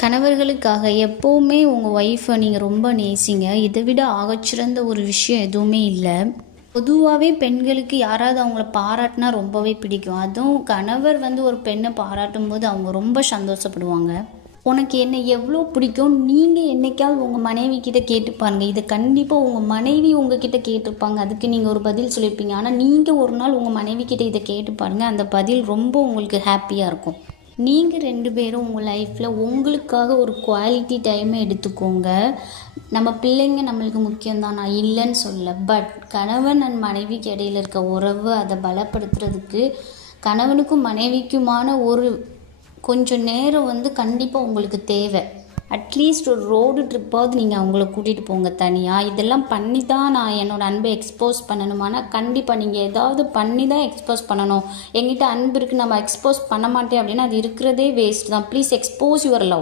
கணவர்களுக்காக எப்போவுமே உங்கள் ஒய்ஃபை நீங்கள் ரொம்ப நேசிங்க. இதை விட ஆகச்சிறந்த ஒரு விஷயம் எதுவுமே இல்லை. பொதுவாகவே பெண்களுக்கு யாராவது அவங்கள பாராட்டினா ரொம்பவே பிடிக்கும். அதுவும் கணவர் ஒரு பெண்ணை பாராட்டும் போது அவங்க ரொம்ப சந்தோஷப்படுவாங்க. உனக்கு என்ன எவ்வளோ பிடிக்கும், நீங்கள் என்னைக்காவது உங்கள் மனைவி கிட்ட கேட்டு பாருங்க. இதை கண்டிப்பாக உங்கள் மனைவி உங்ககிட்ட கேட்டிருப்பாங்க. அதுக்கு நீங்கள் ஒரு பதில் சொல்லியிருப்பீங்க. ஆனால் நீங்கள் ஒரு நாள் உங்கள் மனைவி கிட்ட இதை கேட்டு பாருங்கள். அந்த பதில் ரொம்ப உங்களுக்கு ஹாப்பியாக இருக்கும். நீங்கள் 2 பேரும் உங்கள் லைஃப்பில் உங்களுக்காக ஒரு குவாலிட்டி டைமை எடுத்துக்கோங்க. நம்ம பிள்ளைங்க நம்மளுக்கு முக்கியம்தான், நான் இல்லைன்னு சொல்ல. பட் கணவன் அண்ட் மனைவிக்கு இடையில இருக்க உறவு அதை பலப்படுத்துறதுக்கு கணவனுக்கும் மனைவிக்குமான ஒரு கொஞ்சம் நேரம் கண்டிப்பாக உங்களுக்கு தேவை. அட்லீஸ்ட் ஒரு ரோடு ட்ரிப்பாவது நீங்கள் அவங்கள கூட்டிகிட்டு போங்க தனியாக. இதெல்லாம் பண்ணி தான் நான் என்னோடய அன்பை எக்ஸ்போஸ் பண்ணணுமானா கண்டிப்பாக நீங்கள் ஏதாவது பண்ணி தான் எக்ஸ்போஸ் பண்ணணும். எங்கிட்ட அன்பு இருக்குது, நம்ம எக்ஸ்போஸ் பண்ண மாட்டேன் அப்படின்னா அது இருக்கிறதே வேஸ்ட் தான். Please expose your love.